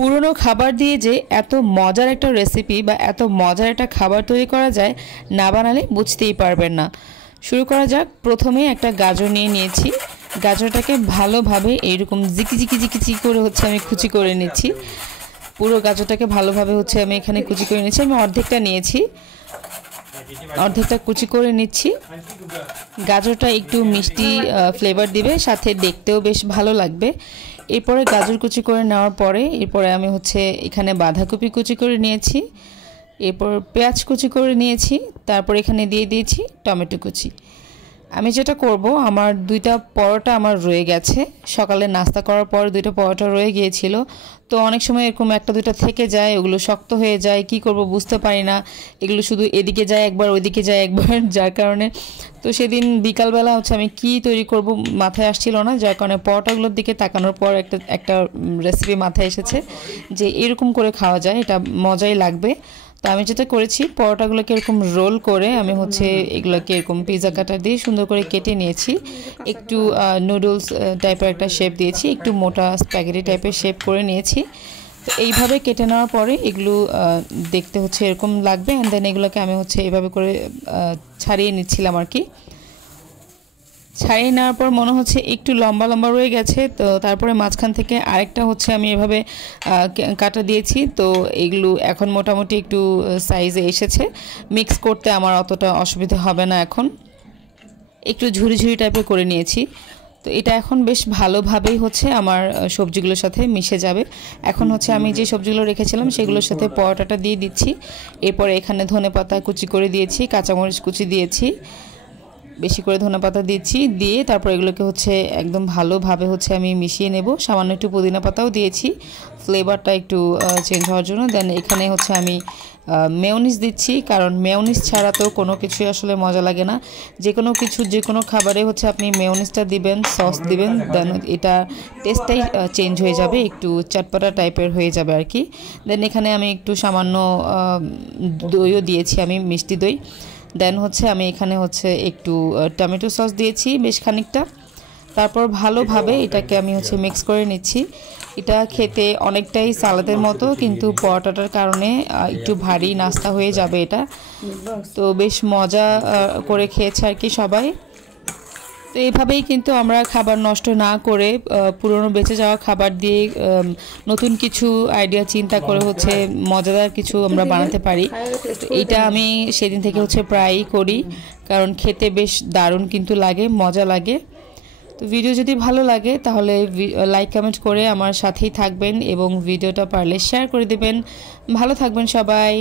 পুরনো খাবার দিয়ে যে এত মজার একটা রেসিপি বা এত মজার একটা খাবার তৈরি করা যায় না বানালে বুঝতেই পারবেন না। শুরু করা যাক। প্রথমে একটা গাজর নিয়েছি। গাজরটাকে ভালোভাবে এইরকম জিকি জিকি জিকি জিকি করে হচ্ছে আমি কুচি করে নিচ্ছি। পুরো গাজরটাকে ভালোভাবে হচ্ছে আমি এখানে কুচি করে নিচ্ছি। আমি অর্ধেকটা নিয়েছি, অর্ধেকটা কুচি করে নিচ্ছি। গাজরটা একটু মিষ্টি ফ্লেভার দিবে, সাথে দেখতেও বেশ ভালো লাগবে। এরপরে গাজর কুচি করে নেওয়ার পরে এরপরে আমি হচ্ছে এখানে বাঁধাকপি কুচি করে নিয়েছি, এরপর পেঁয়াজ কুচি করে নিয়েছি, তারপর এখানে দিয়ে দিয়েছি টমেটো কুচি। আমি যেটা করব, আমার দুইটা পরোটা আমার রয়ে গেছে, সকালে নাস্তা করার পর দুইটা পরোটা রয়ে গিয়েছিল। তো অনেক সময় এরকম একটা দুইটা থেকে যায়, ওগুলো শক্ত হয়ে যায়, কি করব বুঝতে পারি না। এগুলো শুধু এদিকে যায় একবার, ওইদিকে যায় একবার, যার কারণে তো সেদিন বিকালবেলা হচ্ছে আমি কি তৈরি করব মাথায় আসছিল না, যার কারণে পরোটাগুলোর দিকে তাকানোর পর একটা রেসিপি মাথায় এসেছে যে এরকম করে খাওয়া যায়, এটা মজাই লাগবে। তো আমি যেটা করেছি, পরোটাগুলোকে এরকম রোল করে আমি হচ্ছে এগুলোকে এরকম পিৎজা কাটার দিয়ে সুন্দর করে কেটে নিয়েছি। একটু নুডলস টাইপের একটা শেপ দিয়েছি, একটু মোটা স্প্যাগেটি টাইপের শেপ করে নিয়েছি। তো এইভাবে কেটে নেওয়ার পরে এগুলো দেখতে হচ্ছে এরকম লাগবে। অ্যান্ড দেন এগুলোকে আমি হচ্ছে এইভাবে করে ছাড়িয়ে নিচ্ছিলাম আর কি। ছাড়িয়ে নেওয়ার পর মনে হচ্ছে একটু লম্বা লম্বা রয়ে গেছে, তো তারপরে মাঝখান থেকে আরেকটা হচ্ছে আমি এভাবে কাটা দিয়েছি। তো এগুলো এখন মোটামুটি একটু সাইজে এসেছে, মিক্স করতে আমার অতটা অসুবিধা হবে না। এখন একটু ঝুরি ঝুরি টাইপের করে নিয়েছি। তো এটা এখন বেশ ভালোভাবেই হচ্ছে আমার সবজিগুলোর সাথে মিশে যাবে। এখন হচ্ছে আমি যে সবজিগুলো রেখেছিলাম সেগুলোর সাথে পরোটাটা দিয়ে দিচ্ছি। এরপরে এখানে ধনেপাতা কুচি করে দিয়েছি, কাঁচামরিচ কুচি দিয়েছি, বেশি করে ধনেপাতা দিচ্ছি, দিয়ে তারপর এগুলোকে হচ্ছে একদম ভালোভাবে হচ্ছে আমি মিশিয়ে নেব। সামান্য একটু পুদিনা পাতাও দিয়েছি ফ্লেভারটা একটু চেঞ্জ হওয়ার জন্য। দেন এখানে হচ্ছে আমি মেয়োনিজ দিচ্ছি, কারণ মেয়োনিজ ছাড়া তো কোনো কিছুই আসলে মজা লাগে না। যে কোনো খাবারে হচ্ছে আপনি মেয়োনিজটা দিবেন, সস দিবেন, দেন এটা টেস্টটাই চেঞ্জ হয়ে যাবে, একটু চটপটা টাইপের হয়ে যাবে আর কি। দেন এখানে আমি একটু সামান্য দইও দিয়েছি, আমি মিষ্টি দই। দেন হচ্ছে আমি এখানে হচ্ছে একটু টমেটো সস দিয়েছি বেশ খানিকটা। তারপর ভালোভাবে এটাকে আমি হচ্ছে মিক্স করে নিচ্ছি। এটা খেতে অনেকটাই সালাদের মতো, কিন্তু পরোটাটার কারণে একটু ভারী নাস্তা হয়ে যাবে এটা। তো বেশ মজা করে খেয়েছে আর কি সবাই। তো এইভাবেই কিন্তু আমরা খাবার নষ্ট না করে পুরনো বেঁচে যাওয়া খাবার দিয়ে নতুন কিছু আইডিয়া চিন্তা করে হচ্ছে মজাদার কিছু আমরা বানাতে পারি। এটা আমি সেদিন থেকে হচ্ছে প্রায়ই করি, কারণ খেতে বেশ দারুণ কিন্তু লাগে, মজা লাগে। তো ভিডিও যদি ভালো লাগে তাহলে লাইক কমেন্ট করে আমার সাথেই থাকবেন এবং ভিডিওটা পারলে শেয়ার করে দেবেন। ভালো থাকবেন সবাই।